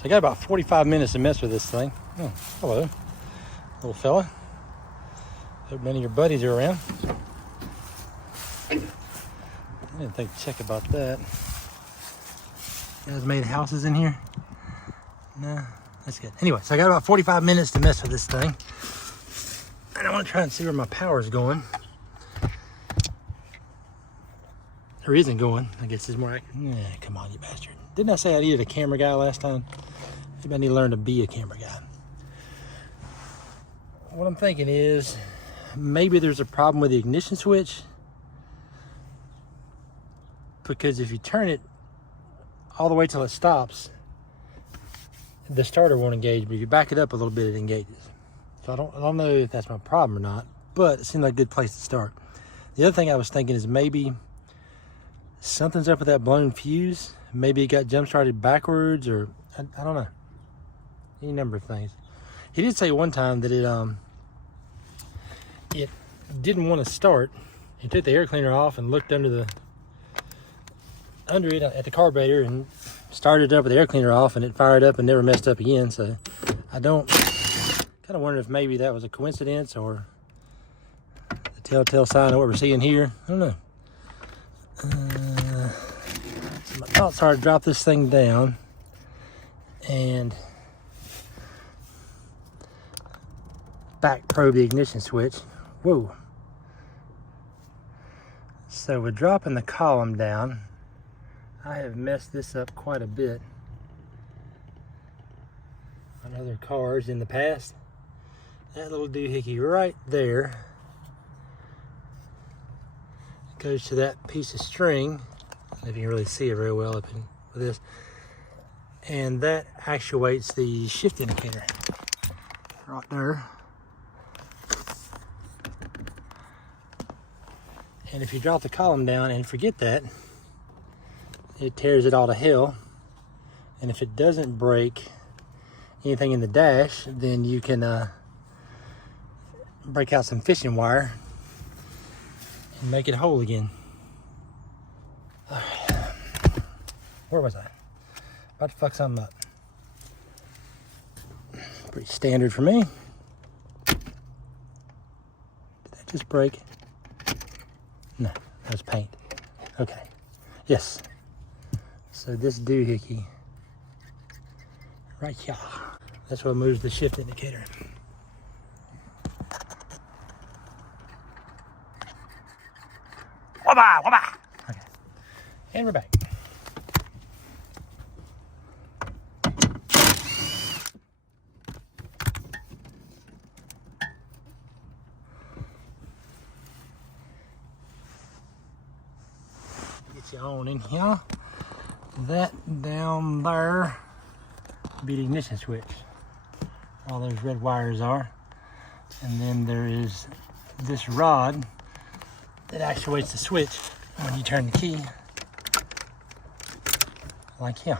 So I got about 45 minutes to mess with this thing. Oh, hello, little fella. Hope none of your buddies are around. I didn't think to check about that. You guys made houses in here? No, that's good. Anyway, so I got about 45 minutes to mess with this thing. And I want to try and see where my power's going. Or isn't going, I guess is more accurate. Yeah, come on, you bastard. Didn't I say I needed a camera guy last time? Maybe I need to learn to be a camera guy. What I'm thinking is, maybe there's a problem with the ignition switch. Because if you turn it all the way till it stops, the starter won't engage, but if you back it up a little bit, it engages. So I don't know if that's my problem or not, but it seemed like a good place to start. The other thing I was thinking is maybe something's up with that blown fuse. Maybe it got jump started backwards, or I don't know. Any number of things. He did say one time that it didn't want to start. He took the air cleaner off and looked under it at the carburetor and started it up with the air cleaner off, and it fired up and never messed up again. So I kind of wonder if maybe that was a coincidence or the telltale sign of what we're seeing here. I don't know. So my thoughts are to drop this thing down and back probe the ignition switch. Whoa. So we're dropping the column down. I have messed this up quite a bit on other cars in the past. That little doohickey right there goes to that piece of string. I don't know if you can really see it very well up in with this. And that actuates the shift indicator right there. And if you drop the column down and forget that, it tears it all to hell. And if it doesn't break anything in the dash, then you can break out some fishing wire and make it whole again. All right. Where was I? About to fuck something up. Pretty standard for me. Did that just break? No, that was paint. Okay. Yes. So this doohickey right here, that's what moves the shift indicator. Wabba, wabba. Okay. And we're back. Get you on in here. That down there would be the ignition switch. All those red wires are. And then there is this rod that actuates the switch when you turn the key, like here.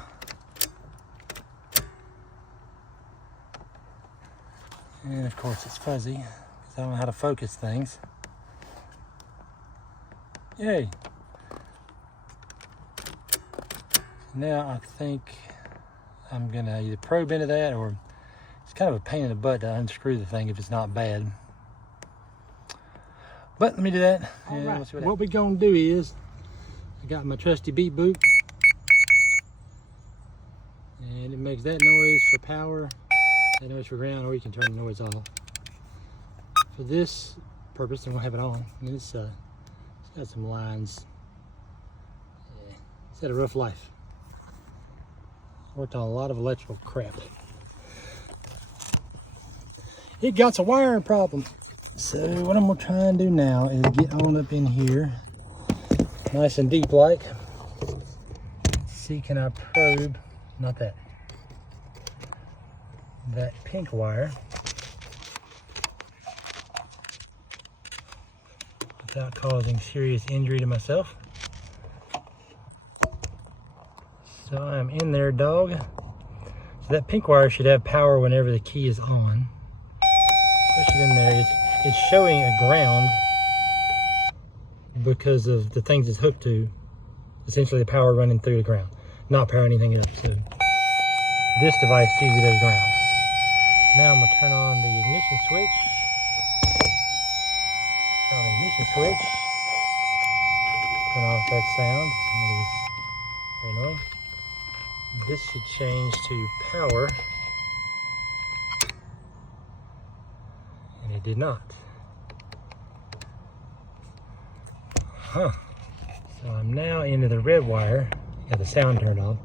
And of course it's fuzzy because I don't know how to focus things. Yay! Now I think I'm gonna either probe into that, or it's kind of a pain in the butt to unscrew the thing if it's not bad. But let me do that. And right. we'll see what we're gonna do is, I got my trusty beep boop, and it makes that noise for power, that noise for ground, or you can turn the noise off. For this purpose, I'm gonna have it on. And it's got some lines. Yeah, it's had a rough life. Worked on a lot of electrical crap. It got a wiring problem. So what I'm gonna try and do now is get on up in here, nice and deep like. See, can I probe, not that pink wire without causing serious injury to myself. So I'm in there, dog. So that pink wire should have power whenever the key is on. Push it in there. It's showing a ground because of the things it's hooked to. Essentially the power running through the ground, not powering anything up. So this device to use it as ground. So now I'm gonna turn on the ignition switch. Turn on the ignition switch. Turn off that sound. Very annoying. This should change to power. And it did not. Huh. So I'm now into the red wire. Got the sound turned on.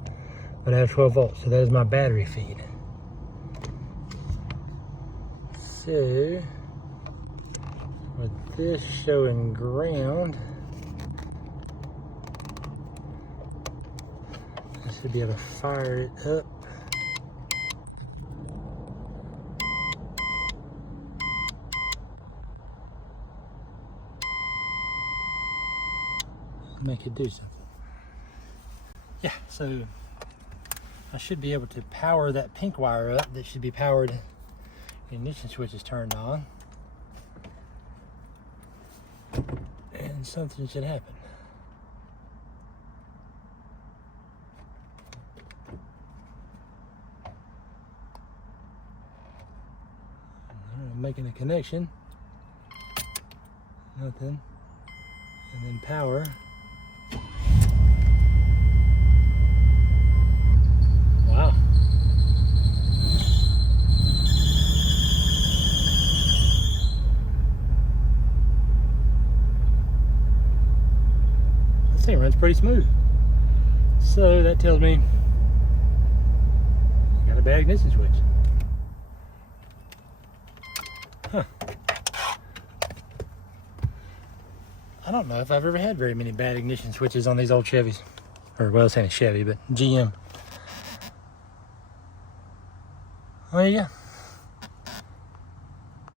But I have 12 volts, so that is my battery feed. So, with this showing ground, I should be able to fire it up. Make it do something. Yeah, so I should be able to power that pink wire up. That should be powered. The ignition switch is turned on. And something should happen. I'm making a connection. Nothing. And then power. Wow. This thing runs pretty smooth. So that tells me I got a bad ignition switch. Huh. I don't know if I've ever had very many bad ignition switches on these old Chevys. Or, well, it's ain't a Chevy, but GM. There you go.